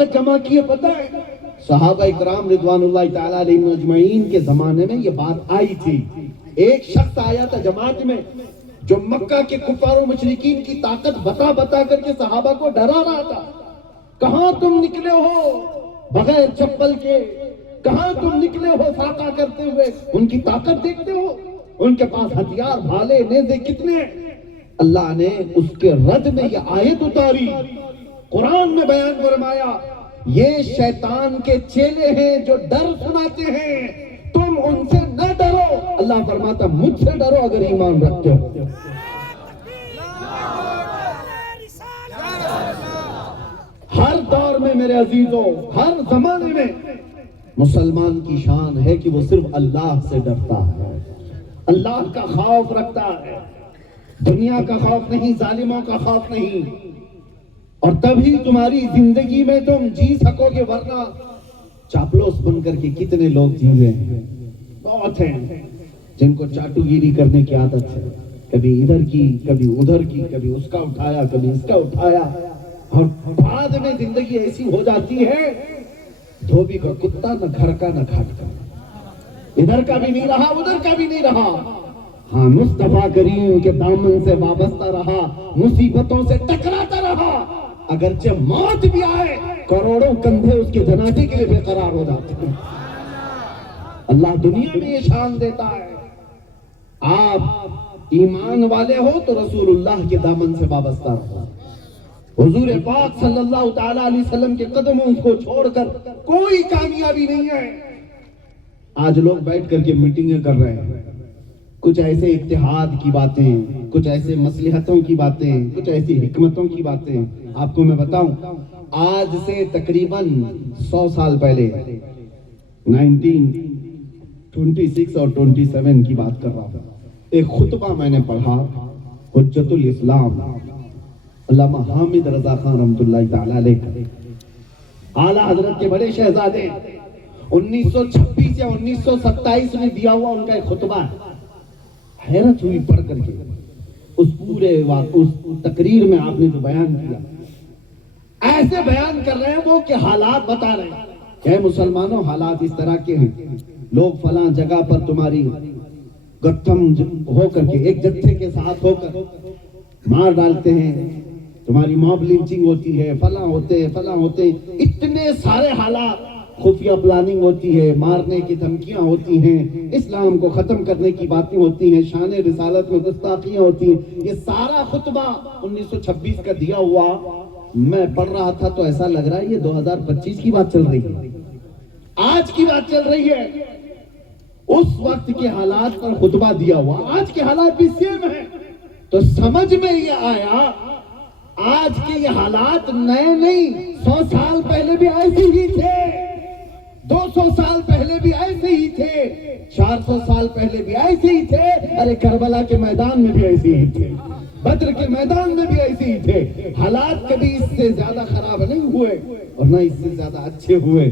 طاقت جمع کی ہے پتہ ہے؟ صحابہ اکرام رضوان اللہ تعالیٰ علیہم اجمعین کے زمانے میں یہ بات آئی تھی. ایک شخص آیا تھا جماعت میں جو مکہ کے کفار و مشرکین کی طاقت بتا بتا کر کے صحابہ کو ڈرا رہا تھا. کہاں تم نکلے ہو بغیر چپل کے؟ کہاں تم نکلے ہو فاقہ کرتے ہوئے؟ ان کی طاقت دیکھتے ہو؟ ان کے پاس ہتھیار بھالے نیزے کتنے ہیں. اللہ نے اس کے رد میں یہ آیت اتاری، قرآن میں بیان فرمایا یہ شیطان کے چیلے ہیں جو ڈر سناتے ہیں، تم ان سے نہ ڈرو. اللہ فرماتا مجھ سے ڈرو اگر ایمان رکھتے ہو. ہر دور میں میرے عزیزوں، ہر زمانے میں مسلمان کی شان ہے کہ وہ صرف اللہ سے ڈرتا ہے، اللہ کا خوف رکھتا ہے، دنیا کا خوف نہیں، ظالموں کا خوف نہیں. اور تبھی تمہاری زندگی میں تم جی سکو گے، ورنہ چاپلوس بن کر کے کتنے لوگ جی رہے ہیں. بہت ہیں جن کو چاٹو گیری کرنے کی عادت ہے، کبھی ادھر کی کبھی ادھر کی، کبھی اس کا اٹھایا کبھی اس کا اٹھایا، اور بعد میں زندگی ایسی ہو جاتی ہے دھوبی کا کتا نہ گھر کا نہ گھاٹ کا، ادھر کا بھی نہیں رہا ادھر کا بھی نہیں رہا. ہاں مصطفیٰ کریم کے دامن سے وابستہ رہا، مصیبتوں سے ٹکراتا رہا، اگرچہ موت بھی آئے کروڑوں کندھے اس کے جنازے کے لیے بے قرار ہو جاتے ہیں. اللہ دنیا میں یہ شان دیتا ہے. آپ ایمان والے ہو تو رسول اللہ کے دامن سے وابستہ رہو. حضور پاک صلی اللہ تعالی علیہ وسلم کے قدموں کو چھوڑ کر کوئی کامیابی نہیں ہے. آج لوگ بیٹھ کر کے میٹنگیں کر رہے ہیں، کچھ ایسے اتحاد کی باتیں، کچھ ایسے مصلحتوں کی باتیں، کچھ ایسی حکمتوں کی باتیں. آپ کو میں بتاؤں، آج سے تقریباً 100 سال پہلے 1926 اور 27 کی بات کر رہا ہوں، ایک خطبہ میں نے پڑھا، حجت الاسلام علامہ حامد رضا خان رحمۃ اللہ تعالی علیہ، اعلیٰ حضرت کے بڑے شہزادے، 1926 یا 1927 میں دیا ہوا ان کا ایک خطبہ ہے. حیرت ہوئی پڑھ کر کے اس پورے اس تقریر میں آپ نے جو بیان کیا، ایسے بیان کر رہے ہیں وہ کہ حالات بتا رہے ہیں کہ مسلمانوں حالات اس طرح کے ہیں، لوگ فلاں جگہ پر تمہاری گتھم ہو کر کے ایک جتھے کے ساتھ ہو کر مار ڈالتے ہیں، تمہاری موب لنچنگ ہوتی ہے، فلاں ہوتے ہیں، اتنے سارے حالات، خفیہ پلاننگ ہوتی ہے، مارنے کی دھمکیاں ہوتی ہیں، اسلام کو ختم کرنے کی باتیں ہوتی ہیں، شان رسالت میں گستاخیاں ہوتی ہیں. یہ سارا خطبہ 1926 کا دیا ہوا میں پڑھ رہا تھا تو ایسا لگ رہا ہے یہ 2025 کی بات چل رہی ہے، آج کی بات چل رہی ہے. اس وقت کے حالات پر خطبہ دیا ہوا، آج کے حالات بھی سیم ہیں. تو سمجھ میں یہ آیا آج کے یہ حالات نئے نہیں، 100 سال پہلے بھی ایسے ہی تھے، 200 سال پہلے بھی ایسے ہی تھے، 400 سال پہلے بھی ایسے ہی تھے. ارے کربلا کے میدان میں بھی ایسے ہی تھے، بدر کے میدان میں بھی ایسے ہی تھے. حالات کبھی اس سے زیادہ خراب نہیں ہوئے اور نہ اس سے زیادہ اچھے ہوئے.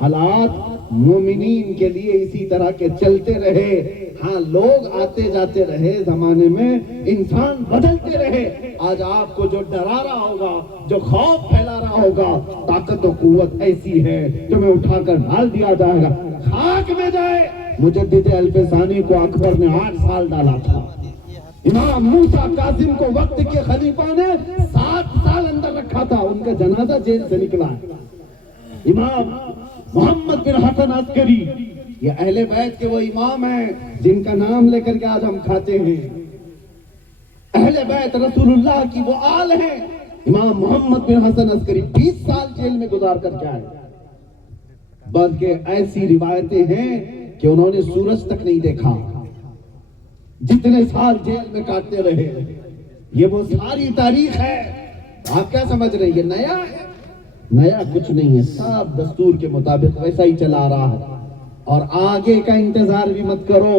حالات مومنین کے لیے اسی طرح کے چلتے رہے. ہاں لوگ آتے جاتے رہے، زمانے میں انسان بدلتے رہے. آج آپ کو جو ڈرا رہا ہوگا، جو خوف پھیلا رہا ہوگا، طاقت و قوت ایسی ہے تمہیں اٹھا کر ڈال دیا جائے گا، خاک میں جائے. مجدد الفسانی کو اکبر نے 8 سال ڈالا تھا، امام موسیٰ کاظم کو وقت کے خلیفہ نے 7 سال اندر رکھا تھا، ان کا جنازہ جیل سے نکلا ہے. امام محمد بن حسن عسکری، یہ اہل بیت کے وہ امام ہیں جن کا نام لے کر کے آج ہم کھاتے ہیں. اہل بیت رسول اللہ کی وہ آل ہیں. امام محمد بن حسن عسکری 20 سال جیل میں گزار کر کے آئے، بلکہ ایسی روایتیں ہیں کہ انہوں نے سورج تک نہیں دیکھا، جتنے سال جیل میں کاٹتے رہے. یہ وہ ساری تاریخ ہے. آپ کیا سمجھ رہے ہیں یہ نیا ہے؟ نیا کچھ نہیں ہے، سب دستور کے مطابق ویسا ہی چلا رہا ہے. اور آگے کا انتظار بھی مت کرو،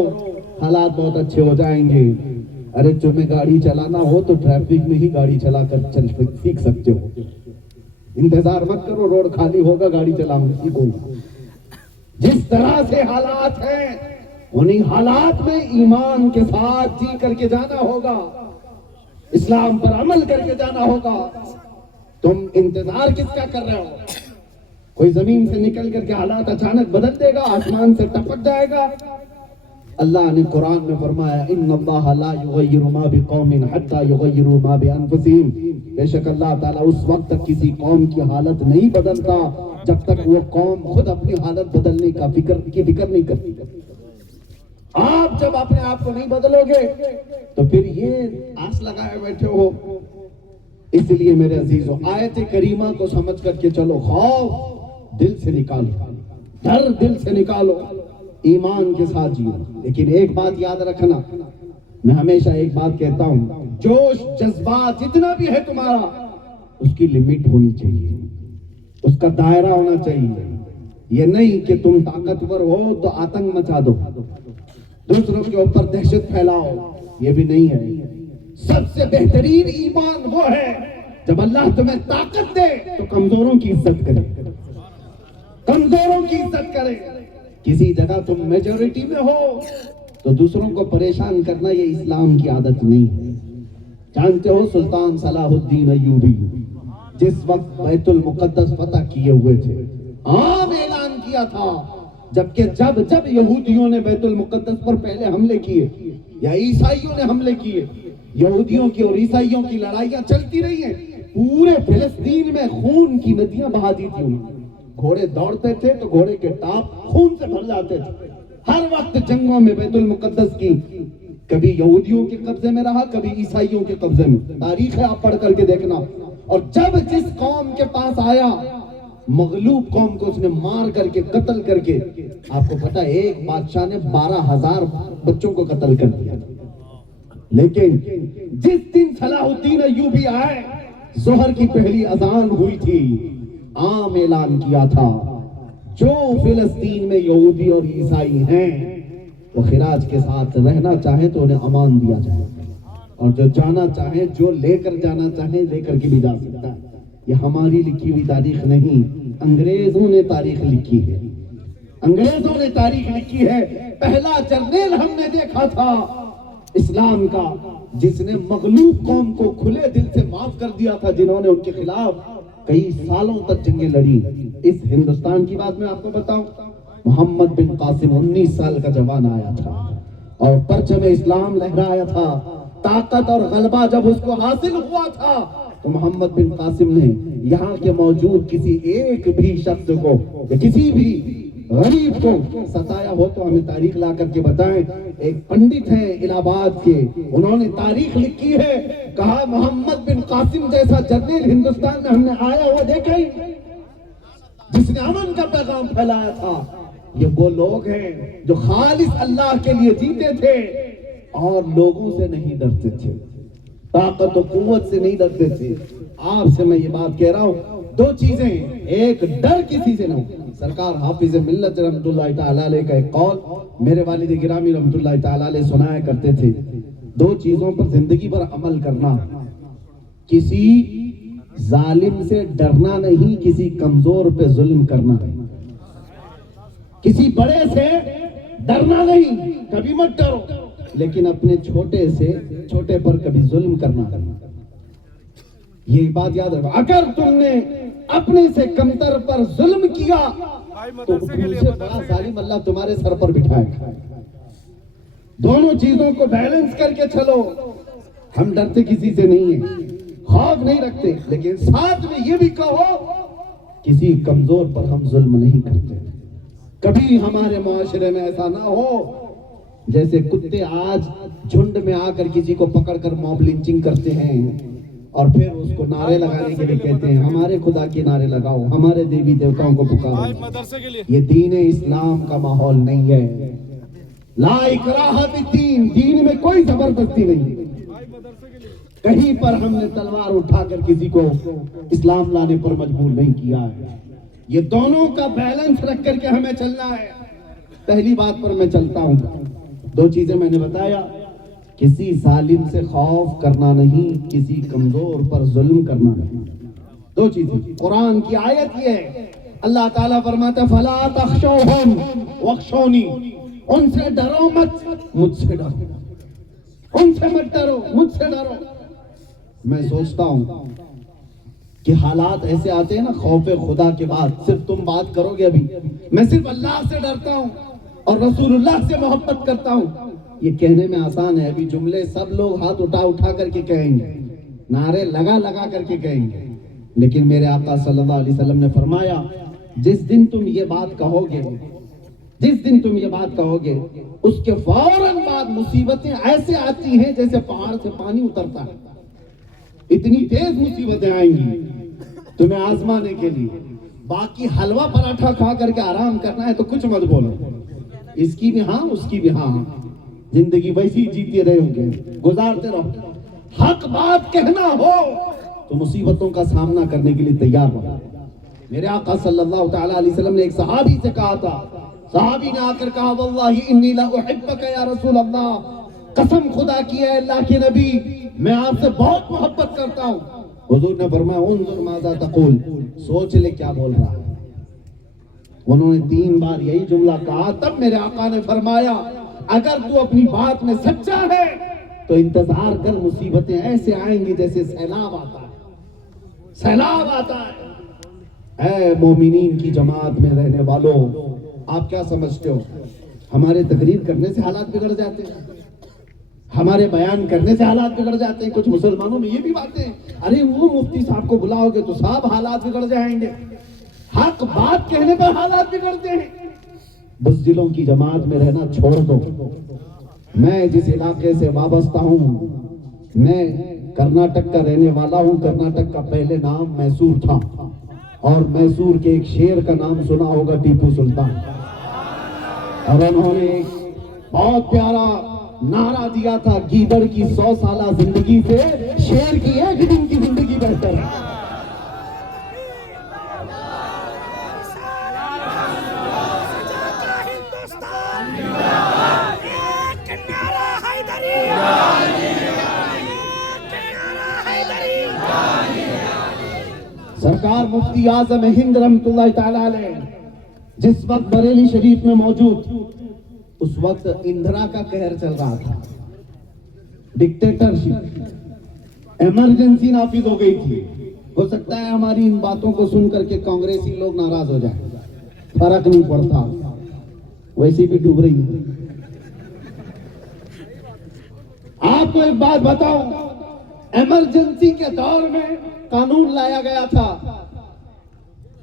حالات بہت اچھے ہو جائیں گے. ارے تمہیں گاڑی چلانا ہو تو ٹریفک میں ہی گاڑی چلا کر سیکھ سکتے ہو. انتظار مت کرو روڈ خالی ہوگا گاڑی چلاؤں سیکھو. جس طرح سے حالات ہیں انہیں حالات میں ایمان کے ساتھ جی کر کے جانا ہوگا، اسلام پر عمل کر کے جانا ہوگا. تم انتظار کس کا کر رہے ہو؟ کوئی زمین سے نکل کر کے حالات اچانک بدل دے گا, آسمان سے ٹپک جائے گا. اللہ نے قرآن میں فرمایا ان اللہ لا یغیر ما بقوم حتی یغیروا ما بانفسہم, بے شک اللہ تعالیٰ اس وقت تک کسی قوم کی حالت نہیں بدلتا جب تک وہ قوم خود اپنی حالت بدلنے کا فکر نہیں کرتی. آپ جب اپنے آپ کو نہیں بدلو گے تو پھر یہ آس لگائے بیٹھے ہو. اس لیے میرے عزیزو, آیت کریمہ کو سمجھ کر کے چلو, خوف دل سے نکالو, ڈر دل سے نکالو, ایمان کے ساتھ جیو. لیکن ایک بات یاد رکھنا, میں ہمیشہ ایک بات کہتا ہوں, جوش جذبات جتنا بھی ہے تمہارا اس کی لمٹ ہونی چاہیے, اس کا دائرہ ہونا چاہیے. یہ نہیں کہ تم طاقتور ہو تو آتنک مچا دو, دوسروں کے اوپر دہشت پھیلاؤ, یہ بھی نہیں ہے. سب سے بہترین ایمان وہ ہے جب اللہ تمہیں طاقت دے تو کمزوروں کی عزت کرے, کمزوروں کی عزت کرے. کسی جگہ تم میجورٹی میں ہو تو دوسروں کو پریشان کرنا یہ اسلام کی عادت نہیں ہے. جانتے ہو سلطان صلاح الدین ایوبی جس وقت بیت المقدس فتح کیے ہوئے تھے, عام اعلان کیا تھا, جبکہ جب یہودیوں نے بیت المقدس پر پہلے حملے کیے یا عیسائیوں نے حملے کیے, یہودیوں کی اور عیسائیوں کی لڑائیاں چلتی رہی ہیں, پورے فلسطین میں خون کی ندیاں بہا دی تھی. گھوڑے دوڑتے تھے تو گھوڑے کے ٹاپ خون سے بھر جاتے تھے. ہر وقت جنگوں میں بیت المقدس کی کبھی یہودیوں کے قبضے میں رہا, کبھی عیسائیوں کے قبضے میں. تاریخ ہے, آپ پڑھ کر کے دیکھنا. اور جب جس قوم کے پاس آیا, مغلوب قوم کو اس نے مار کر کے قتل کر کے, آپ کو پتا ایک بادشاہ نے 12,000 بچوں کو قتل کر دیا. لیکن جس دن صلاح الدین ایوبی آئے, ظہر کی پہلی اذان ہوئی تھی, عام اعلان کیا تھا جو فلسطین میں یہودی اور عیسائی ہیں وہ خراج کے ساتھ رہنا چاہیں تو انہیں امان دیا جائے, اور جو جانا چاہیں, جو لے کر جانا چاہیں لے کر کے بھی جا سکتا ہے. یہ ہماری لکھی ہوئی تاریخ نہیں, انگریزوں نے تاریخ لکھی ہے, انگریزوں نے تاریخ لکھی ہے. پہلا جرنیل ہم نے دیکھا تھا اسلام کا جس نے مغلوب قوم کو کھلے دل سے معاف کر دیا تھا, جنہوں نے ان کے خلاف کئی سالوں تک جنگیں لڑی. اس ہندوستان کی بات میں آپ کو بتاؤں, محمد بن قاسم 19 سال کا جوان آیا تھا اور پرچم اسلام لہرایا تھا. طاقت اور غلبہ جب اس کو حاصل ہوا تھا تو محمد بن قاسم نے یہاں کے موجود کسی ایک بھی شخص کو یا کسی بھی غریب کو ستایا ہو تو ہمیں تاریخ لا کر کے بتائیں. ایک پنڈت ہیں الہ آباد کے, انہوں نے تاریخ لکھی ہے, کہا محمد بن قاسم جیسا جرنیل ہندوستان میں ہم نے آیا ہوا دیکھا ہی جس نے امن کا پیغام پھیلایا تھا. یہ وہ لوگ ہیں جو خالص اللہ کے لیے جیتے تھے اور لوگوں سے نہیں ڈرتے تھے, طاقت و قوت سے نہیں ڈرتے تھے. آپ سے میں یہ بات کہہ رہا ہوں, دو چیزیں, ایک ڈر کسی سے نہ ہو. سرکار حافظ ملت رحمت اللہ تعالیٰ علیہ کا ایک قول میرے والد گرامی رحمت اللہ تعالیٰ علیہ سنایا کرتے تھے, دو چیزوں پر زندگی پر عمل کرنا, کسی ظالم سے ڈرنا نہیں, کسی کمزور پہ ظلم کرنا نہیں. کسی بڑے سے ڈرنا نہیں, کبھی مت ڈرو, لیکن اپنے چھوٹے پر کبھی ظلم کرنا نہیں. یہ بات یاد رکھو, اگر تم نے اپنے سے کمتر پر ظلم کیا تو تم سے بڑا ظالم اللہ تمہارے سر پر بٹھائے گا. دونوں چیزوں کو بیلنس کر کے چلو. ہم ڈرتے کسی سے نہیں ہیں, خوف نہیں رکھتے, لیکن ساتھ میں یہ بھی کہو کسی کمزور پر ہم ظلم نہیں کرتے. کبھی ہمارے معاشرے میں ایسا نہ ہو جیسے کتے آج جھنڈ میں آ کر کسی کو پکڑ کر موب لنچنگ کرتے ہیں اور پھر اس کو نعرے لگانے کے لیے کہتے ہیں ہمارے خدا کے نعرے لگاؤ, ہمارے دیوی دیوتاؤں کو پکارو. یہ دین اسلام کا ماحول نہیں ہے. لا اکراہ فی الدین, دین میں کوئی زبردستی نہیں. کہیں پر ہم نے تلوار اٹھا کر کسی کو اسلام لانے پر مجبور نہیں کیا ہے. یہ دونوں کا بیلنس رکھ کر کے ہمیں چلنا ہے. پہلی بات پر میں چلتا ہوں, دو چیزیں میں نے بتایا, کسی ظالم سے خوف کرنا نہیں, کسی کمزور پر ظلم کرنا نہیں. دو چیزیں. قرآن کی آیت یہ ہے, اللہ تعالیٰ فرماتا ہے فلا تخشوہم واخشونی, ان سے ڈرو مت, مجھ سے ڈرو. ان سے مت ڈرو, مجھ سے ڈرو. میں سوچتا ہوں کہ حالات ایسے آتے ہیں نا خوف خدا کے بعد صرف تم بات کرو گے ابھی میں صرف اللہ سے ڈرتا ہوں اور رسول اللہ سے محبت کرتا ہوں، یہ کہنے میں آسان ہے، ابھی جملے سب لوگ ہاتھ اٹھا اٹھا کر کے کہیں گے، نعرے لگا لگا کر کے کہیں گے، لیکن میرے آقا صلی اللہ علیہ وسلم نے فرمایا جس دن تم یہ بات کہو گے، جس دن تم یہ بات کہو گے اس کے فوراً بعد مصیبتیں ایسے آتی ہیں جیسے پہاڑ سے پانی اترتا ہے، اتنی تیز مصیبتیں آئیں گی تمہیں آزمانے کے لیے، باقی حلوہ پراٹھا کھا کر کے آرام کرنا ہے تو کچھ مت بولو، اس کی بھی ہاں اس کی بھی ہاں، زندگی ویسی جیتے رہو گے، گزارتے رہو، حق بات کہنا ہو تو مصیبتوں کا سامنا کرنے کے لیے تیار ہو۔ میرے آقا صلی اللہ تعالی علیہ وسلم نے ایک صحابی سے کہا تھا، صحابی نے آ کر کہا واللہ انی لا احبک یا رسول اللہ، قسم خدا کی ہے اللہ کے نبی میں آپ سے بہت محبت کرتا ہوں۔ حضور نے فرمایا انظر ماذا تقول، سوچ لے کیا بول رہا ہے۔ انہوں نے 3 بار یہی جملہ کہا، تب میرے آقا نے فرمایا اگر تو اپنی بات میں سچا ہے تو انتظار کر، مصیبتیں ایسے آئیں گی جیسے سیلاب آتا ہے، سیلاب آتا ہے۔ اے مومنین کی جماعت میں رہنے والوں، آپ کیا سمجھتے ہو ہمارے تقریر کرنے سے حالات بگڑ جاتے ہیں، ہمارے بیان کرنے سے حالات بگڑ جاتے ہیں؟ کچھ مسلمانوں میں یہ بھی باتیں ہیں، ارے وہ مفتی صاحب کو بلاؤ گے تو صاحب حالات بگڑ جائیں گے، حق بات کہنے پر حالات بگڑتے ہیں۔ بزدلوں کی جماعت میں رہنا چھوڑ دو۔ میں جس علاقے سے وابستہ ہوں، میں کرناٹک کا رہنے والا ہوں، کرناٹک کا پہلے نام میسور تھا، اور میسور کے ایک شیر کا نام سنا ہوگا ٹیپو سلطان، اور انہوں نے ایک بہت پیارا نعرہ دیا تھا، گیدڑ کی 100 سالہ زندگی سے شیر کی 1 دن کی زندگی بہتر ہے۔ سرکار مفتی اعظم ہند رحمۃ اللہ تعالی علیہ جس وقت بریلی شریف میں موجود، اس وقت اندرا کا قہر چل رہا تھا، ڈکٹیٹرشپ، ایمرجنسی نافذ ہو گئی تھی۔ ہو سکتا ہے ہماری ان باتوں کو سن کر کے کانگریسی لوگ ناراض ہو جائیں، فرق نہیں پڑتا، ویسی بھی ڈوب رہی ہے۔ آپ کو ایک بات بتاؤں، ایمرجنسی کے دور میں قانون لایا گیا تھا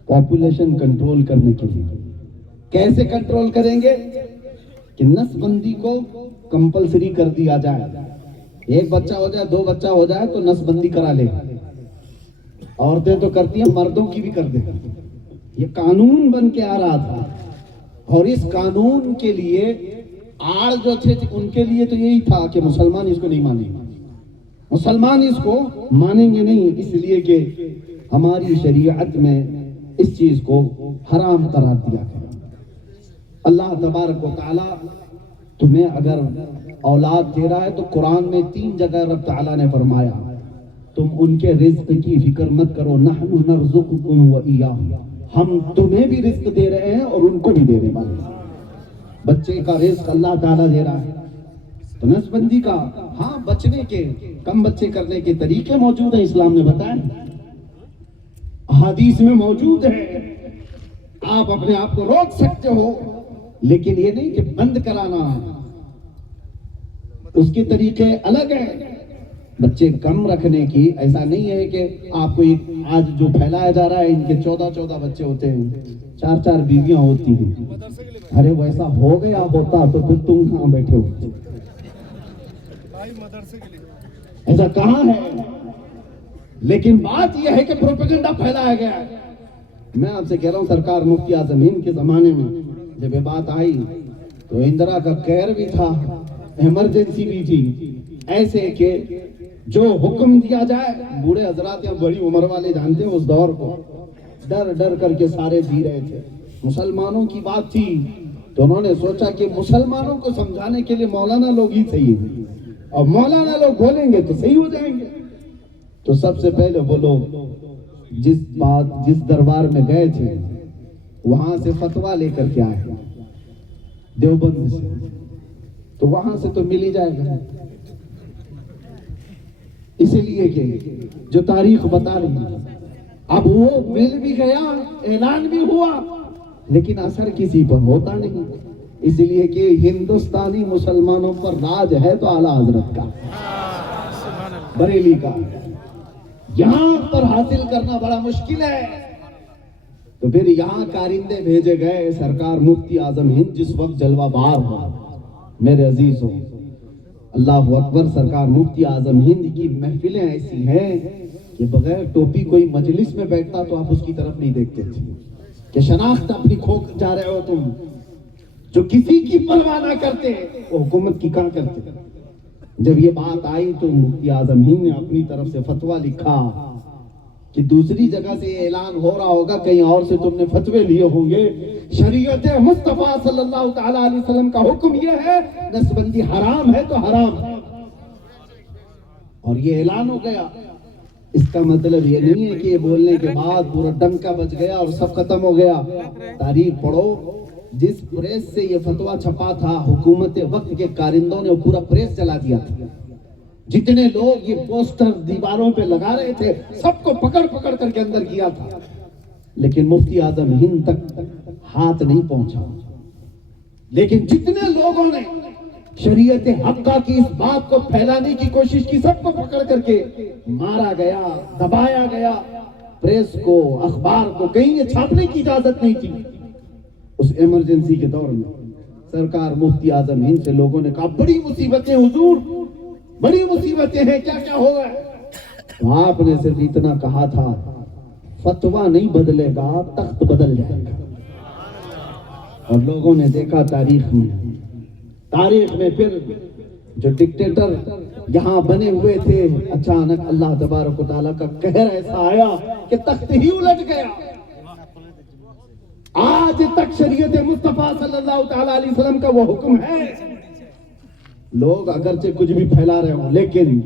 پاپولیشن کنٹرول کرنے کے لیے۔ کیسے کنٹرول کریں گے؟ کہ نسل بندی کو کمپلسری کر دیا جائے، 1 بچہ ہو جائے 2 بچہ ہو جائے تو نسل بندی کرا لے، عورتیں تو کرتی ہیں، مردوں کی بھی کر دیں۔ یہ قانون بن کے آ رہا تھا، اور اس قانون کے لیے آڑ جو تھے ان کے لیے تو یہی تھا کہ مسلمان اس کو نہیں مانیں گے، مسلمان اس کو مانیں گے نہیں، اس لیے کہ ہماری شریعت میں اس چیز کو حرام قرار دیا گیا۔ اللہ تبارک و تعالیٰ تمہیں اگر اولاد دے رہا ہے تو قرآن میں 3 جگہ رب تعالیٰ نے فرمایا تم ان کے رزق کی فکر مت کرو، نحن نرزقکم و ایاہم، ہم تمہیں بھی رزق دے رہے ہیں اور ان کو بھی دینے والے ہیں۔ بچے کا رزق اللہ تعالیٰ دے رہا ہے، تو نسل بندی کا ہاں بچنے کے، کم بچے کرنے کے طریقے موجود ہیں، اسلام نے بتایا، حدیث میں موجود ہے، آپ اپنے آپ کو روک سکتے ہو، لیکن یہ نہیں کہ بند کرانا، اس کے طریقے الگ ہیں۔ بچے کم رکھنے کی ایسا نہیں ہے کہ آپ کو ایک آج جو پھیلایا جا رہا ہے ان کے 14 بچے ہوتے ہیں، 4 بیویاں ہوتی ہیں، ارے ویسا ہو گیا ہوتا تو پھر تم کہاں بیٹھے ہو؟ ایسا کہاں ہے؟ لیکن بات یہ ہے کہ پروپیگنڈا پھیلایا گیا ہے۔ میں آپ سے کہہ رہا ہوں سرکار مفتی اعظم ہند کے زمانے میں جب یہ بات آئی تو اندرا کا قہر بھی تھا، ایمرجنسی بھی تھی، ایسے کہ جو حکم دیا جائے، بوڑھے حضرات یا بڑی عمر والے جانتے ہیں اس دور کو، ڈر ڈر کر کے سارے جی رہے تھے۔ مسلمانوں کی بات تھی تو انہوں نے سوچا کہ مسلمانوں کو سمجھانے کے لیے مولانا لوگ ہی صحیح ہیں، اور مولانا لوگ بولیں گے تو صحیح ہو جائیں گے۔ تو سب سے پہلے وہ لوگ جس دربار میں گئے تھے وہاں سے فتویٰ لے کر کے آئے، دیوبند سے، تو وہاں سے تو مل ہی جائے گا، اس لیے کہ جو تاریخ بتا رہی ہے اب وہ مل بھی گیا, اعلان بھی ہوا, لیکن اثر کسی پر ہوتا نہیں, اس لیے کہ ہندوستانی مسلمانوں پر راج ہے تو اعلیٰ حضرت کا, بریلی کا, یہاں پر حاصل کرنا بڑا مشکل ہے. تو پھر یہاں کارندے بھیجے گئے. سرکار مفتی اعظم ہند جس وقت جلوہ بار ہو, میرے عزیز ہو, اللہ اکبر, سرکار مفتی اعظم ہند کی محفلیں ایسی ہیں کہ بغیر ٹوپی کوئی مجلس میں بیٹھتا تو آپ اس کی طرف نہیں دیکھتے تھے کہ شناخت اپنی کھو جا رہے ہو تم. جو کسی کی پرواہ نہ کرتے وہ حکومت کی کہاں کرتے. جب یہ بات آئی تو مفتی اعظم ہند نے اپنی طرف سے فتویٰ لکھا کہ دوسری جگہ سے یہ اعلان ہو رہا ہوگا, کہیں اور سے تم نے فتوے لیے ہوں گے. شریعت مصطفیٰ صلی اللہ تعالی علیہ وسلم کا حکم یہ ہے نسبندی حرام ہے تو حرام ہے, اور یہ اعلان ہو گیا. اس کا مطلب یہ نہیں ہے کہ یہ بولنے کے بعد پورا ڈنکا بج گیا اور سب ختم ہو گیا. تاریخ پڑھو, جس پریس سے یہ فتویٰ چھپا تھا حکومت وقت کے کارندوں نے وہ پورا پریس چلا دیا تھا. جتنے لوگ یہ پوسٹر دیواروں پہ لگا رہے تھے سب کو پکڑ پکڑ کر کے اندر کیا تھا, لیکن مفتی اعظم ہند تک ہاتھ نہیں پہنچا. لیکن جتنے لوگوں نے شریعت حقہ کی اس بات کو پھیلانے کی کوشش کی سب کو پکڑ کر کے مارا گیا, دبایا گیا. پریس کو, اخبار کو کہیں یہ چھاپنے کی اجازت نہیں تھی. اس ایمرجنسی کے دور میں سرکار مفتی اعظم ہند سے لوگوں نے کہا بڑی مصیبتیں حضور, بڑی مصیبتیں ہیں, کیا کیا ہوگا. تو آپ نے صرف اتنا کہا تھا فتویٰ نہیں بدلے گا, تخت بدل جائے گا. اور لوگوں نے دیکھا تاریخ میں پھر جو ڈکٹیٹر یہاں بنے ہوئے تھے, اچانک اللہ تبارک و تعالیٰ کا قہر ایسا آیا کہ تخت ہی الٹ گیا. آج تک شریعت مصطفیٰ صلی اللہ تعالی علیہ وسلم کا وہ حکم ہے. لوگ اگرچہ کچھ بھی پھیلا رہے ہوں, لیکن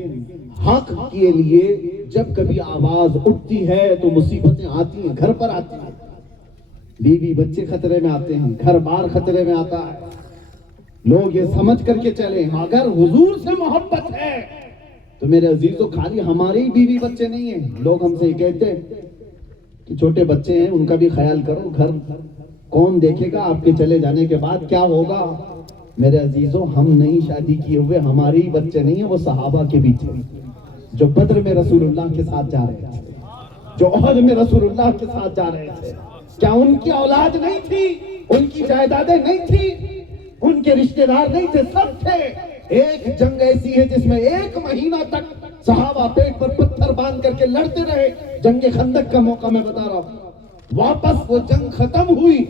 حق کے لیے جب کبھی آواز اٹھتی ہے تو مصیبتیں آتی ہیں, گھر پر آتی ہیں, بیوی بچے خطرے میں آتے ہیں, گھر بار خطرے میں آتا ہے. لوگ یہ سمجھ کر کے چلیں اگر حضور سے محبت ہے تو میرے عزیزو خالی ہمارے ہی بیوی بچے نہیں ہیں. لوگ ہم سے یہ کہتے ہیں کہ چھوٹے بچے ہیں ان کا بھی خیال کرو, گھر کون دیکھے گا, آپ کے چلے جانے کے بعد کیا ہوگا. میرے عزیزو ہم نہیں شادی کیے ہوئے, ہمارے ہی بچے نہیں ہیں, وہ صحابہ کے بھی تھے جو بدر میں رسول اللہ کے ساتھ جا رہے تھے, جو احد میں رسول اللہ کے ساتھ جا رہے تھے. کیا ان کی اولاد نہیں تھی, ان کی جائیدادیں نہیں تھی, ان کے رشتہ دار نہیں تھے, سب تھے. ایک جنگ ایسی ہے جس میں 1 مہینہ تک صحابہ پیٹ پر پتھر باندھ کر کے لڑتے رہے. جنگ خندق کا موقع میں بتا رہا ہوں. واپس وہ جنگ ختم ہوئی,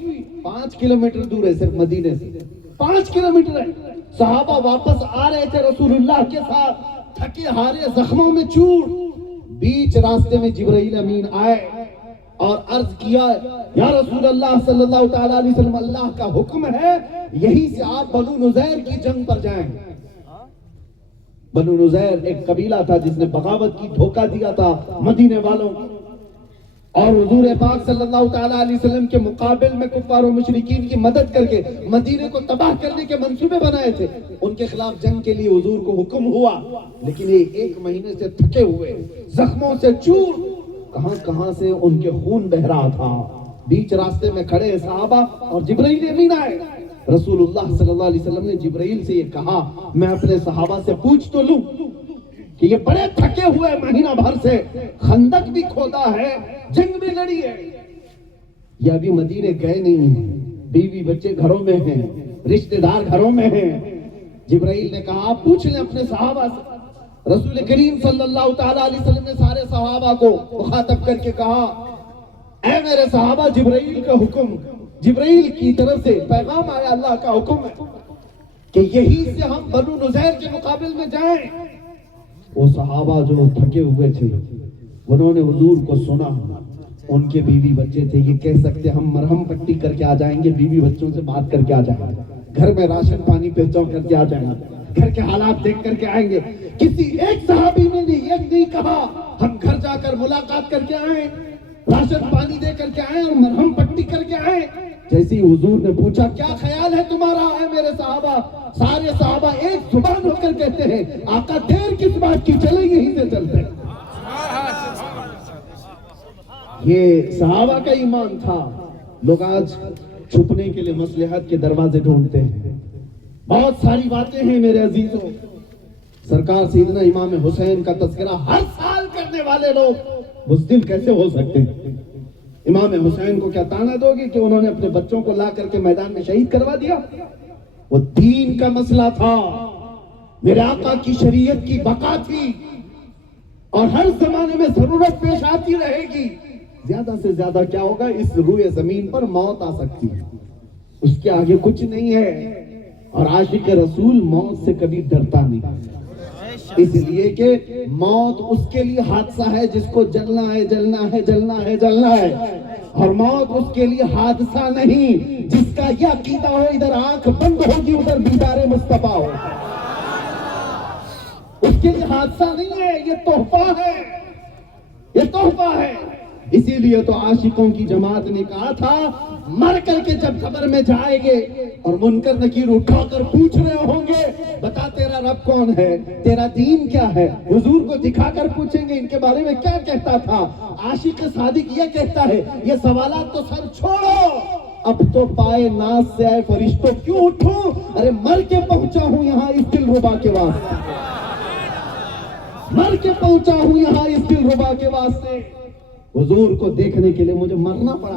5 کلومیٹر دور ہے صرف مدینے سے, 5 کلومیٹر ہے. صحابہ واپس آ رہے تھے رسول اللہ کے ساتھ, تھکے ہارے, زخموں میں چور. بیچ راستے میں جبرائیل امین آئے اور عرض کیا یا رسول اللہ صلی اللہ تعالی علیہ وسلم, اللہ کا حکم ہے یہیں سے آپ بنو نذیر کی جنگ پر جائیں. بنو نذیر ایک قبیلہ تھا جس نے بغاوت کی, دھوکہ دیا تھا مدینے والوں کو, اور حضور پاک صلی اللہ تعالی علیہ وسلم کے مقابل میں کفار و مشرکین کی مدد کر کے مدینے کو تباہ کرنے کے منصوبے بنائے تھے. ان کے خلاف جنگ کے لیے حضور کو حکم ہوا, لیکن یہ 1 مہینے سے تھکے ہوئے, زخموں سے چور, کہاں کہاں سے ان کے خون بہ رہا تھا. بیچ راستے میں کھڑے صحابہ اور جبرائیل امین آئے. رسول اللہ صلی اللہ علیہ وسلم نے جبرائیل سے یہ کہا میں اپنے صحابہ سے پوچھ تو لوں کہ یہ بڑے تھکے ہوئے مہینہ بھر سے خندق بھی کھودا ہے, جنگ بھی لڑی ہے, یہ ابھی مدینے گئے نہیں ہیں, بیوی بچے گھروں میں ہیں, رشتہ دار گھروں میں ہیں. جبرائیل نے کہا آپ پوچھ لیں اپنے صحابہ سے. رسول کریم صلی اللہ تعالی علیہ وسلم نے سارے صحابہ کو مخاطب کر کے کہا اے میرے صحابہ, جبرائیل کا حکم, جبرائیل کی طرف سے پیغام آیا, اللہ کا حکم ہے کہ یہی سے ہم بنو نذیر کے مقابل میں جائیں. وہ صحابہ جو تھکے ہوئے تھے انہوں نے حضور کو سنا, ان کے بیوی بچے تھے, یہ کہہ سکتے ہم مرہم پٹی کر کے آ جائیں گے, بیوی بچوں سے بات کر کے آ جائیں گے, گھر میں راشن پانی پہنچا کر کے آ جائیں گے, گھر کے حالات دیکھ کر کے آئیں گے. کسی ایک صحابی نے نہیں کہا ہم گھر جا کر ملاقات کر کے آئیں, راشن پانی دے کر کے آئیں اور مرہم پٹی کر کے آئیں. جیسے حضور نے پوچھا کیا خیال ہے تمہارا ہے میرے صحابہ, سارے صحابہ ایک زبان ہو کر کہتے ہیں آقا دیر کس بات کی, چلیں یہیں سے چلتے ہیں. یہ صحابہ کا ایمان تھا. لوگ آج چھپنے کے لیے مصلحت کے دروازے ڈھونڈتے ہیں. بہت ساری باتیں ہیں میرے عزیزوں. سرکار سیدنا امام حسین کا تذکرہ ہر سال کرنے والے لوگ بزدل کیسے ہو سکتے ہیں؟ امام حسین کو کیا تانا دو گے کہ انہوں نے اپنے بچوں کو لا کر کے میدان میں شہید کروا دیا؟ وہ دین کا مسئلہ تھا. میرے آقا کی شریعت کی بقا تھی اور ہر زمانے میں ضرورت پیش آتی رہے گی. زیادہ سے زیادہ کیا ہوگا؟ اس روئے زمین پر موت آ سکتی ہے, اس کے آگے کچھ نہیں ہے. اور عاشق رسول موت سے کبھی ڈرتا نہیں, اس لیے کہ موت اس کے لیے حادثہ ہے جس کو جلنا ہے جلنا ہے جلنا ہے جلنا ہے, اور موت اس کے لیے حادثہ نہیں جس کا یہ عقیدہ ہو ادھر آنکھ بند ہوگی ادھر دیدار مصطفیٰ ہو. اس کے لیے حادثہ نہیں ہے, یہ تحفہ ہے, یہ تحفہ ہے. اسی لیے تو عاشقوں کی جماعت نے کہا تھا مر کر کے جب قبر میں جائیں گے اور منکر نکیر اٹھا کر پوچھ رہے ہوں گے بتا تیرا رب کون ہے, تیرا دین کیا ہے, حضور کو دکھا کر پوچھیں گے ان کے بارے میں کیا کہتا تھا. عاشق صادق یہ کہتا ہے یہ سوالات تو سر چھوڑو, اب تو پائے ناز سے آئے فرشتوں کیوں اٹھوں, ارے مر کے پہنچا ہوں یہاں اس دل ربا کے واسطے, مر کے پہنچا ہوں یہاں اس دل ربا کے واسطے. حضور کو دیکھنے کے لیے مجھے مرنا پڑا,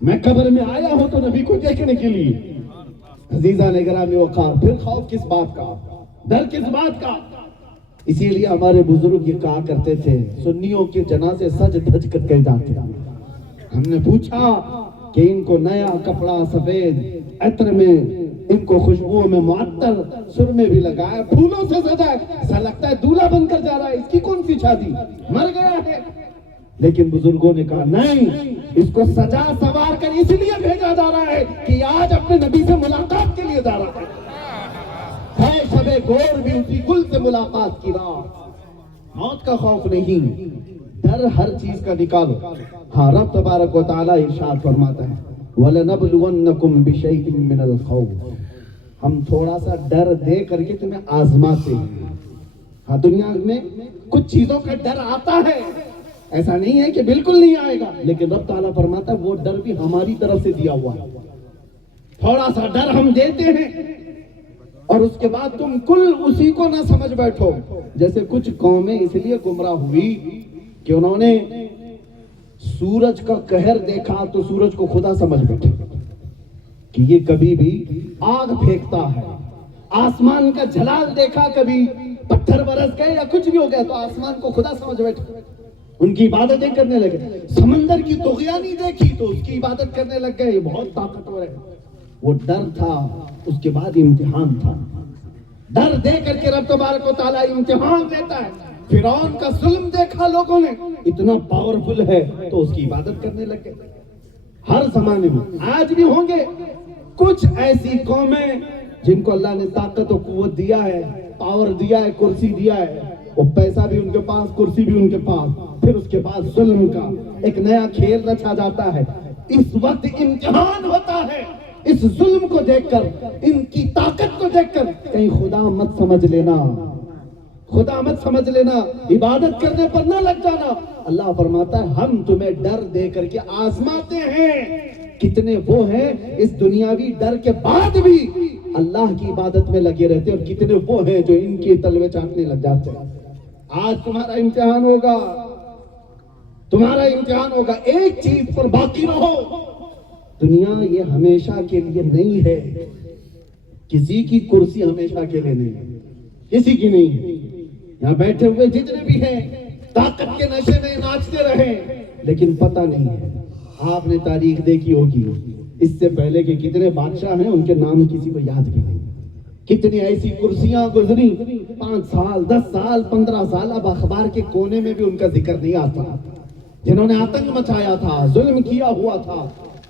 میں قبر میں آیا ہوں تو نبی کو دیکھنے کے لیے. عزیزان گرامی وقار, پھر خوف کس بات کا, ڈر کس بات کا. اسی لیے ہمارے بزرگ یہ کہا کرتے تھے سنیوں کے جنازے سج دھج کر کے جاتے. ہم نے پوچھا کہ ان کو نیا کپڑا سفید عطر میں, ان کو خوشبوؤں میں معطر, سرمے بھی لگایا, پھولوں سے سجا, ایسا لگتا ہے دولہا بن کر جا رہا ہے, اس کی کون سی شادی, مر گیا ہے. لیکن بزرگوں نے کہا نہیں, اس کو سجا سوار کر اس لیے بھیجا جا رہا ہے کہ آج اپنے نبی سے ملاقات کے لیے جا رہا ہے. شب گور بھی اسی گل سے ملاقات کی رات. موت کا خوف نہیں, ڈر ہر چیز کا نکالو. ہاں رب تبارک و تعالی ارشاد فرماتا ہے وَلَنَبْلُوَنَّكُمْ بِشَيْءٍ مِّنَ الْخَوْفِ, ہم تھوڑا سا ڈر دے کر کے تمہیں آزماتے ہیں. ہاں دنیا میں کچھ چیزوں کا ڈر آتا ہے, ایسا نہیں ہے کہ بالکل نہیں آئے گا, لیکن رب تعالیٰ فرماتا ہے وہ ڈر بھی ہماری طرف سے دیا ہوا ہے. تھوڑا سا ڈر ہم دیتے ہیں اور اس کے بعد تم کل اسی کو نہ سمجھ بیٹھو. جیسے کچھ قومیں اس لیے گمراہ ہوئی کہ انہوں نے سورج کا قہر دیکھا تو سورج کو خدا سمجھ بیٹھے کہ یہ کبھی بھی آگ پھینکتا ہے. آسمان کا جلال دیکھا, کبھی پتھر برس گئے یا کچھ بھی ہو گیا تو آسمان کو خدا سمجھ بیٹھے, ان کی عبادتیں کرنے لگے. سمندر کی طغیانی دیکھی تو اس کی عبادت کرنے لگ گئے, یہ بہت طاقتور ہے. وہ ڈر تھا, اس کے بعد امتحان تھا. ڈر دے کر کے رب تبارک و تعالیٰ امتحان دیتا ہے. فرعون کا ظلم دیکھا لوگوں نے, اتنا پاورفل ہے تو اس کی عبادت کرنے لگ گئے. ہر زمانے میں آج بھی ہوں گے کچھ ایسی قومیں جن کو اللہ نے طاقت و قوت دیا ہے, پاور دیا ہے, کرسی دیا ہے, وہ پیسہ بھی ان کے پاس, کرسی بھی ان کے پاس, پھر اس کے بعد ظلم کا ایک نیا کھیل رچا جاتا ہے. اس وقت امتحان ہوتا ہے. اس ظلم کو دیکھ کر, ان کی طاقت کو دیکھ کر کہیں خدا مت سمجھ لینا, خدا مت سمجھ لینا, عبادت کرنے پر نہ لگ جانا. اللہ فرماتا ہے ہم تمہیں ڈر دے کر کے آزماتے ہیں. کتنے وہ ہیں اس دنیاوی ڈر کے بعد بھی اللہ کی عبادت میں لگے رہتے, اور کتنے وہ ہیں جو ان کی تلوے چاٹنے لگ جاتے ہیں. آج تمہارا امتحان ہوگا, تمہارا امتحان ہوگا. ایک چیز پر باقی رہو, دنیا یہ ہمیشہ کے لیے نہیں ہے. کسی کی کرسی ہمیشہ کے لیے نہیں ہے, کسی کی نہیں ہے. یہاں بیٹھے ہوئے جتنے بھی ہیں طاقت کے نشے میں ناچتے رہے, لیکن پتہ نہیں ہے. آپ نے تاریخ دیکھی ہوگی, اس سے پہلے کہ کتنے بادشاہ ہیں ان کے نام کسی کو یاد بھی نہیں. کتنی ایسی کرسیاں گزری, 5 سال 10 سال 15 سال, اب اخبار کے کونے میں بھی ان کا ذکر نہیں آتا. جنہوں نے آتنک مچایا تھا, ظلم کیا ہوا تھا.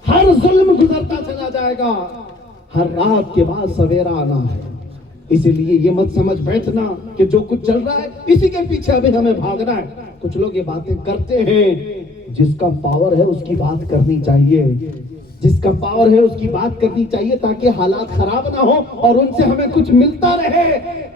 ہر ظلم گزرتا چلا جائے گا, ہر رات کے بعد سویرا آنا ہے. اس لیے یہ مت سمجھ بیٹھنا کہ جو کچھ چل رہا ہے اسی کے پیچھے ابھی ہمیں بھاگنا ہے. کچھ لوگ یہ باتیں کرتے ہیں، جس کا پاور ہے اس کی بات کرنی چاہیے، جس کا پاور ہے اس کی بات کرنی چاہیے تاکہ حالات خراب نہ ہو اور ان سے ہمیں کچھ ملتا رہے۔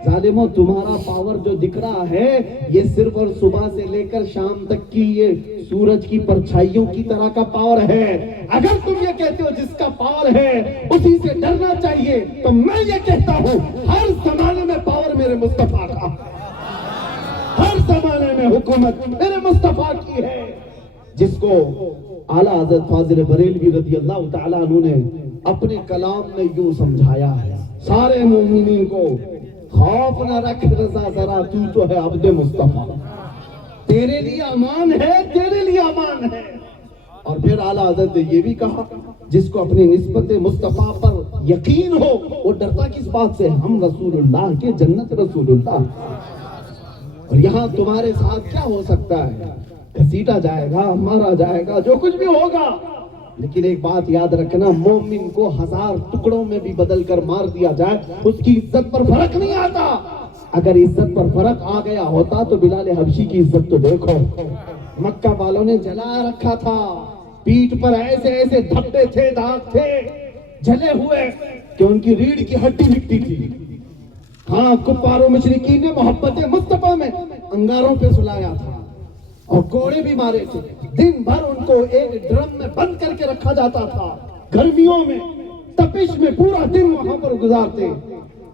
ظالموں، تمہارا پاور جو دکھ رہا ہے یہ صرف اور صبح سے لے کر شام تک کی یہ سورج کی پرچھائیوں کی طرح کا پاور ہے۔ اگر تم یہ کہتے ہو جس کا پاور ہے اسی سے ڈرنا چاہیے، تو میں یہ کہتا ہوں ہر زمانے میں پاور میرے مصطفیٰ کا، ہر زمانے میں حکومت میرے مصطفیٰ کی ہے۔ جس کو اعلیٰ حضرت فاضل بریلوی رضی اللہ تعالیٰ عنہ نے اپنے کلام میں یوں سمجھایا ہے، سارے مومنین کو خوف نہ رکھ رضا ذرا، تو ہے عبد مصطفیٰ، تیرے لیے امان ہے، تیرے لیے امان ہے۔ اور پھر اعلیٰ حضرت نے یہ بھی کہا جس کو اپنی نسبت مصطفیٰ پر یقین ہو وہ ڈرتا کس بات سے؟ ہم رسول اللہ کے، جنت رسول اللہ۔ اور یہاں تمہارے ساتھ کیا ہو سکتا ہے؟ گھسیٹا جائے گا، مارا جائے گا، جو کچھ بھی ہوگا، لیکن ایک بات یاد رکھنا، مومن کو 1000 ٹکڑوں میں بھی بدل کر مار دیا جائے اس کی عزت پر فرق نہیں آتا۔ اگر عزت پر فرق آ گیا ہوتا تو بلال حبشی کی عزت تو دیکھو، مکہ والوں نے جلا رکھا تھا، پیٹھ پر ایسے ایسے دھبے تھے، داغ تھے جلے ہوئے کہ ان کی ریڑھ کی ہڈی دکھتی تھی۔ ہاں، کفار و مشرکین نے محبت مصطفیٰ میں انگاروں پہ سلایا تھا اور کوڑے بھی مارے تھے، دن بھر ان کو ایک ڈرم میں بند کر کے رکھا جاتا تھا، گرمیوں میں تپش میں پورا دن وہاں پر گزارتے۔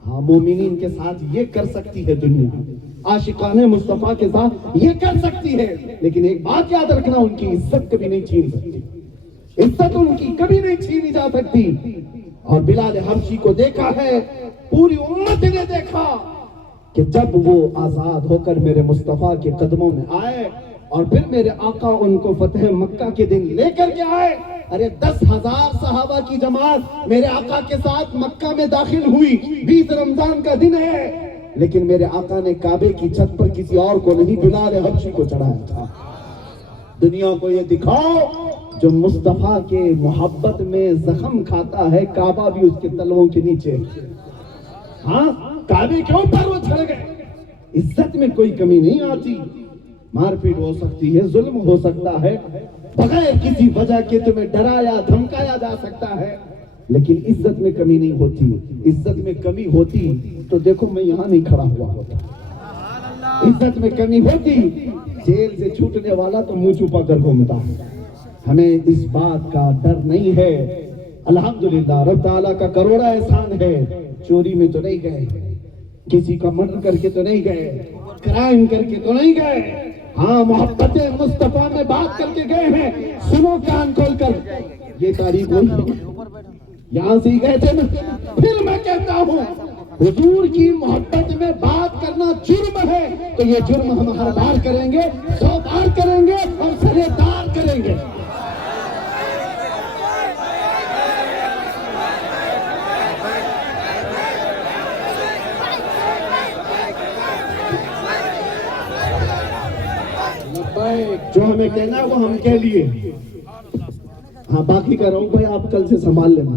ہاں، مومنین کے ساتھ یہ کر سکتی ہے دنیا، عاشقان مصطفیٰ کے ساتھ یہ کر سکتی ہے، لیکن ایک بات یاد رکھنا، ان کی عزت کبھی نہیں چھین سکتی، عزت ان کی کبھی نہیں چھینی جا سکتی۔ اور بلال حبشی کو دیکھا ہے، پوری امت نے دیکھا کہ جب وہ آزاد ہو کر میرے مصطفیٰ کے قدموں میں آئے اور پھر میرے آقا ان کو فتح مکہ کے دن لے کر کے آئے، ارے 10,000 صحابہ کی جماعت میرے آقا کے ساتھ مکہ میں داخل ہوئی، 20 رمضان کا دن ہے، لیکن میرے آقا نے کعبے کی چھت پر کسی اور کو نہیں، بلال حبشی کو چڑھایا تھا۔ دنیا کو یہ دکھاؤ، جو مصطفیٰ کے محبت میں زخم کھاتا ہے کعبہ بھی اس کے تلووں کے نیچے۔ ہاں، کعبے کے اوپر وہ چڑھ گئے، عزت میں کوئی کمی نہیں آتی، مار پیٹ ہو سکتی ہے، ظلم ہو سکتا ہے، بغیر کسی وجہ کے تمہیں ڈرایا دھمکایا جا سکتا ہے، لیکن عزت میں کمی نہیں ہوتی۔ عزت میں کمی ہوتی تو دیکھو میں یہاں نہیں کھڑا ہوا ہوتا، عزت میں کمی ہوتی جیل سے چھوٹنے والا تو منہ چھپا کر گھومتا۔ ہمیں اس بات کا ڈر نہیں ہے، الحمدللہ رب تعالیٰ کا کروڑا احسان ہے، چوری میں تو نہیں گئے، کسی کا مرڈر کر کے تو نہیں گئے، کرائم کر کے تو نہیں گئے، ہاں محبت مصطفیٰ میں بات کر کے گئے ہیں۔ سنو کان کھول کر، یہ تاریخ ہوئی یہاں سے ہی گئے تھے نا۔ پھر میں کہتا ہوں حضور کی محبت میں بات کرنا جرم ہے، تو یہ جرم ہم ہر بار کریں گے، 100 بار کریں گے اور سرے دار کریں گے۔ جو ہمیں کہنا ہے وہ ہم کہہ لیے، ہاں باقی کہہ رہا ہوں بھائی آپ کل سے سنبھال لینا،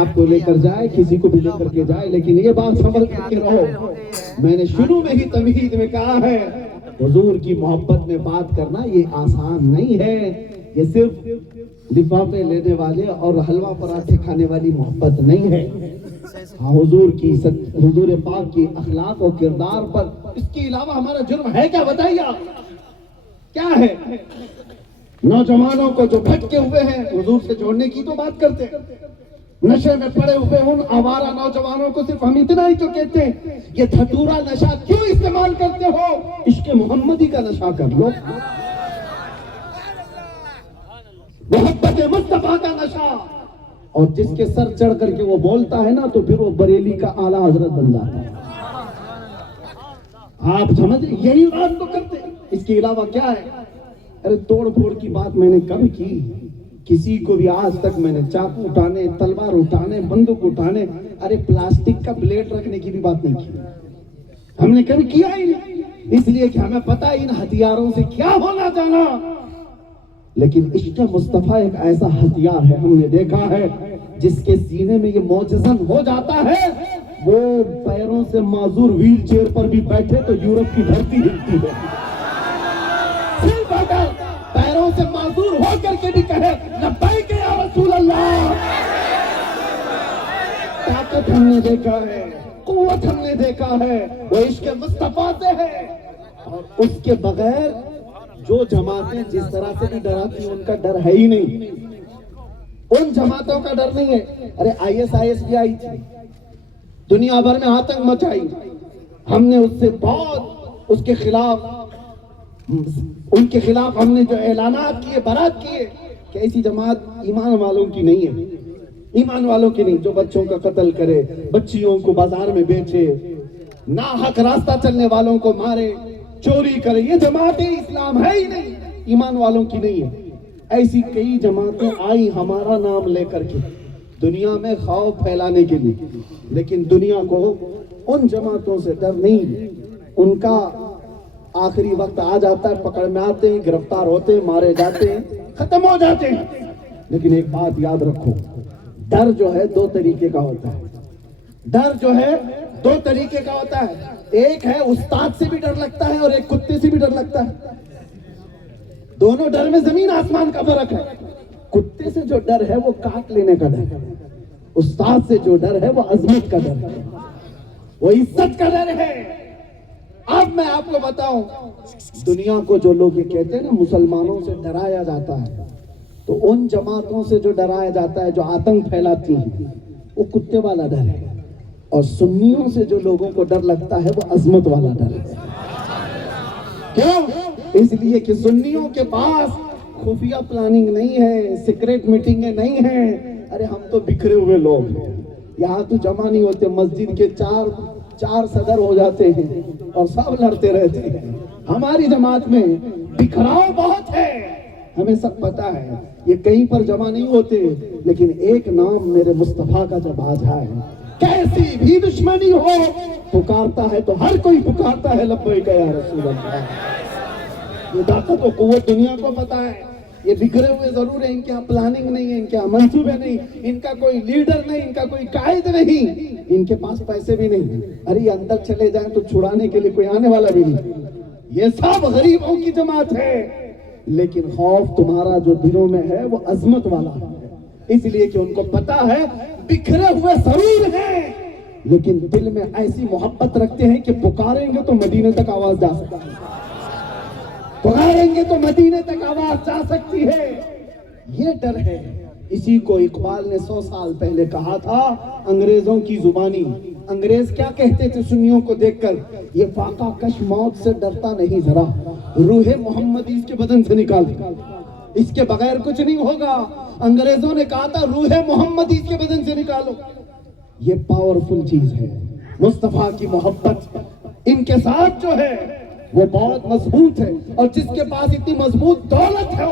آپ کو لے کر جائے کسی کو بھی لے کر کے جائے، لیکن یہ بات سنبھل کر کے رہو۔ میں نے شروع میں ہی تمہید میں کہا ہے، حضور کی محبت میں بات کرنا یہ آسان نہیں ہے، یہ صرف لفافے لینے والے اور حلوہ پراٹھے کھانے والی محبت نہیں ہے۔ ہاں، حضور پاک کی اخلاق و کردار پر اس کے علاوہ ہمارا جرم ہے کیا؟ بتائیے آپ کیا ہے؟ نوجوانوں کو جو بھٹکے ہوئے ہیں حضور سے جوڑنے کی تو بات کرتے، نشے میں پڑے ہوئے ان آوارہ نوجوانوں کو صرف ہم اتنا ہی تو کہتے ہیں یہ دھتورا نشہ کیوں استعمال کرتے ہو؟ عشق محمدی کا نشہ کر لو، محبت مصطفیٰ کا نشہ۔ اور جس کے سر چڑھ کر کے وہ بولتا ہے نا تو پھر وہ بریلی کا اعلیٰ حضرت بن جاتا ہے۔ آپ سمجھ یہی بات تو کرتے، اس کے علاوہ کیا ہے؟ ارے توڑ پھوڑ کی بات میں نے کب کی؟ کسی کو بھی آج تک میں نے چاقو اٹھانے، تلوار اٹھانے، بندوق اٹھانے، ارے پلاسٹک کا پلیٹ رکھنے کی بھی بات نہیں کی، ہم نے کبھی کیا ہی نہیں، اس لیے کہ ہمیں پتہ ان ہتھیاروں سے کیا ہونا جانا۔ لیکن عشق مصطفیٰ ایک ایسا ہتھیار ہے، ہم نے دیکھا ہے جس کے سینے میں یہ معجزن ہو جاتا ہے، وہ پیروں سے معذور ویل چیئر پر بھی بیٹھے تو یورپ کی دھرتی ہلتی ہے۔ صرف اگر پیروں سے معذور ہو کر کے بھی کہے لبیک یا رسول اللہ. طاقت ہم نے دیکھا ہے, قوت ہم نے دیکھا ہے, وہ عشق مصطفیٰ سے ہے. اور اس کے بغیر جو جماعتیں جس طرح سے بھی ڈراتی ہیں ان کا ڈر ہے ہی نہیں, ان جماعتوں کا ڈر نہیں ہے. ارے IS بھی آئی تھی, دنیا بھر میں آتنک مچائی, ہم نے اس سے بہت اس کے خلاف, ان کے خلاف ہم نے جو اعلانات کیے, برات کیے کہ ایسی جماعت ایمان والوں کی نہیں ہے, ایمان والوں کی نہیں, جو بچوں کا قتل کرے, بچیوں کو بازار میں بیچے, ناحق راستہ چلنے والوں کو مارے, چوری کرے, یہ جماعت اسلام ہے ہی نہیں, ایمان والوں کی نہیں ہے. ایسی کئی جماعتیں آئی ہمارا نام لے کر کے دنیا میں خوف پھیلانے کے لیے, لیکن دنیا کو ان جماعتوں سے ڈر نہیں. ان کا آخری وقت آ جاتا ہے, پکڑ میں آتے ہیں, گرفتار ہوتے ہیں, مارے جاتے ہیں, ختم ہو جاتے ہیں. لیکن ایک بات یاد رکھو, ڈر جو ہے دو طریقے کا ہوتا ہے. ڈر جو ہے دو طریقے کا ہوتا ہے. ایک ہے استاد سے بھی ڈر لگتا ہے اور ایک کتے سے بھی ڈر لگتا ہے. دونوں ڈر میں زمین آسمان کا فرق ہے. کتے سے جو ڈر ہے وہ کاٹ لینے کا ڈر ہے, استاد سے جو ڈر ہے وہ عظمت کا ڈر ہے, وہ عزت کا ڈر ہے. اب میں آپ کو بتاؤں, دنیا کو جو لوگ یہ کہتے ہیں نا مسلمانوں سے ڈرایا جاتا ہے, تو ان جماعتوں سے جو ڈرایا جاتا ہے جو آتنک پھیلاتی ہیں وہ کتے والا ڈر ہے, اور سنیوں سے جو لوگوں کو ڈر لگتا ہے وہ عظمت والا ڈر ہے. کیوں؟ اس لیے کہ سنیوں کے پاس خفیہ پلاننگ نہیں ہے, سیکریٹ میٹنگیں نہیں ہیں. ارے ہم تو بکھرے ہوئے لوگ ہیں, یہاں تو جمع نہیں ہوتے, مسجد کے چار صدر ہو جاتے ہیں اور سب لڑتے رہتے ہیں. ہماری جماعت میں بکھراؤ بہت ہے, ہمیں سب پتا ہے, یہ کہیں پر جمع نہیں ہوتے, لیکن ایک نام میرے مصطفیٰ کا جب آ جائے, کیسی بھی دشمنی ہو, پکارتا ہے تو ہر کوئی پکارتا ہے لبیک یا رسول اللہ. یہ طاقت و قوت دنیا کو پتا ہے. یہ بکھرے ہوئے ضرور ہیں, ان کے یہاں پلاننگ نہیں ہے, ان کے یہاں منصوبے نہیں, ان کا کوئی لیڈر نہیں, ان کا کوئی قائد نہیں, ان کے پاس پیسے بھی نہیں. ارے یہ اندر چلے جائیں تو چھڑانے کے لیے کوئی آنے والا بھی نہیں. یہ سب غریبوں کی جماعت ہے, لیکن خوف تمہارا جو دلوں میں ہے وہ عظمت والا ہے. اس لیے کہ ان کو پتا ہے بکھرے ہوئے ضرور ہیں, لیکن دل میں ایسی محبت رکھتے ہیں کہ پکاریں گے تو مدینے تک آواز جا سکتی ہے, پکاریں گے تو مدینے تک آواز جا سکتی ہے. یہ ڈر ہے. اسی کو اقبال نے 100 سال پہلے کہا تھا, انگریزوں کی زبانی. انگریز کیا کہتے تھے سنیوں کو دیکھ کر, یہ فاقہ کش موت سے ڈرتا نہیں ذرا, روح محمدی اس کے بدن سے نکال, اس کے بغیر کچھ نہیں ہوگا. انگریزوں نے کہا تھا روح محمدی اس کے بدن سے نکالو. یہ پاورفل چیز ہے. مصطفیٰ کی محبت ان کے ساتھ جو ہے وہ بہت مضبوط ہے, اور جس کے پاس اتنی مضبوط دولت ہے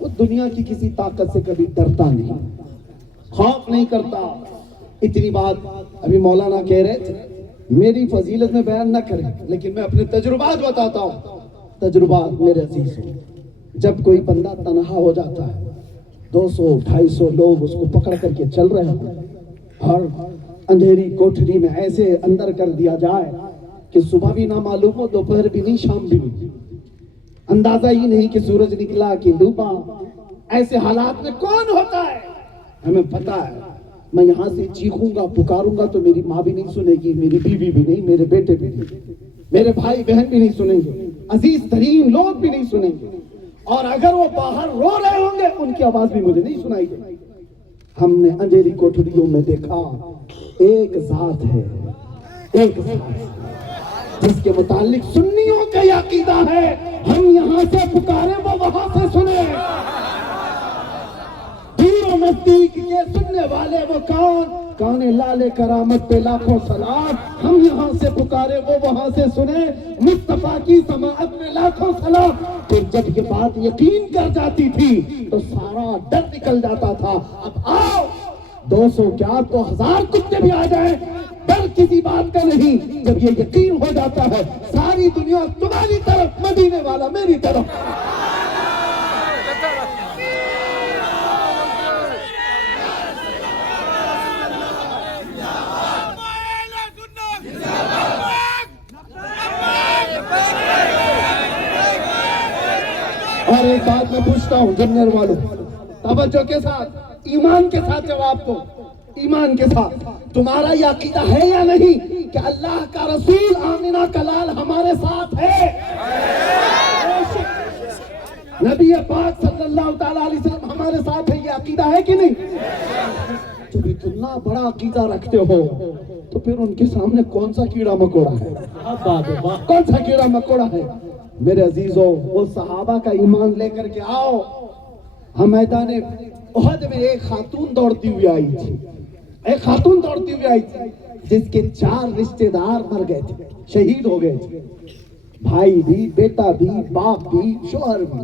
وہ دنیا کی کسی طاقت سے کبھی ڈرتا نہیں, خوف نہیں کرتا. اتنی بات ابھی مولانا کہہ رہے تھے, میری فضیلت میں بیان نہ کریں, لیکن میں اپنے تجربات بتاتا ہوں. تجربات میرے عزیز ہو, جب کوئی بندہ تنہا ہو جاتا ہے, 200-250 لوگ اس کو پکڑ کر کے چل رہے ہیں, اور اندھیری کوٹھری میں ایسے اندر کر دیا جائے کہ صبح بھی نہ معلوم ہو, دوپہر بھی نہیں, شام بھی نہیں, اندازہ ہی نہیں کہ سورج نکلا کہ ڈوبا. ایسے حالات میں کون ہوتا ہے؟ ہمیں پتا ہے. میں یہاں سے چیخوں گا, پکاروں گا تو میری ماں بھی نہیں سنے گی, میری بیوی بھی نہیں, میرے بیٹے بھی نہیں, میرے بھائی بہن بھی نہیں سنیں گے, عزیز ترین لوگ بھی نہیں سنیں گے. اور اگر وہ باہر رو رہے ہوں گے ان کی آواز بھی مجھے نہیں سنائی دے. ہم نے اندھیری کوٹھریوں میں دیکھا ایک ذات ہے, ایک ذات جس کے متعلق سنیوں کا یہ عقیدہ ہے, ہم یہاں سے پکارے وہ وہاں سے سنے. دور و نزدیک کے سننے والے وہ کون لالے کرامت پہ لاکھوں سلام. ہم یہاں سے پکارے وہ وہاں سے سنے, مصطفیٰ کی سماعت میں لاکھوں سلام. پھر جب یہ بات یقین کر جاتی تھی تو سارا ڈر نکل جاتا تھا. اب آؤ 200 کیا تو 1000 کتے بھی آ جائیں, ڈر کسی بات کا نہیں. جب یہ یقین ہو جاتا ہے ساری دنیا تمہاری طرف, مدینے والا میری طرف. ایک بات میں پوچھتا ہوں جنرل والوں، توجہ کے ساتھ، ایمان کے ساتھ جواب دو، ایمان کے ساتھ، تمہارا یہ عقیدہ ہے یا نہیں کہ اللہ کا رسول آمنہ کا لال ہمارے ساتھ ہے؟ نبی پاک صلی اللہ تعالیٰ علیہ وسلم ہمارے ساتھ ہے، یہ عقیدہ ہے کہ نہیں؟ جب اتنا بڑا عقیدہ رکھتے ہو تو پھر ان کے سامنے کون سا کیڑا مکوڑا ہے؟ کون سا کیڑا مکوڑا ہے؟ میرے عزیزوں، وہ صحابہ کا ایمان لے کر کے آؤ. ہم میدان احد میں ایک خاتون دوڑتی ہوئی آئی تھی، ایک خاتون دوڑتی ہوئی آئی تھی جس کے 4 رشتے دار مر گئے تھے، شہید ہو گئے تھے، بھائی بھی، بیٹا بھی، باپ بھی، شوہر بھی.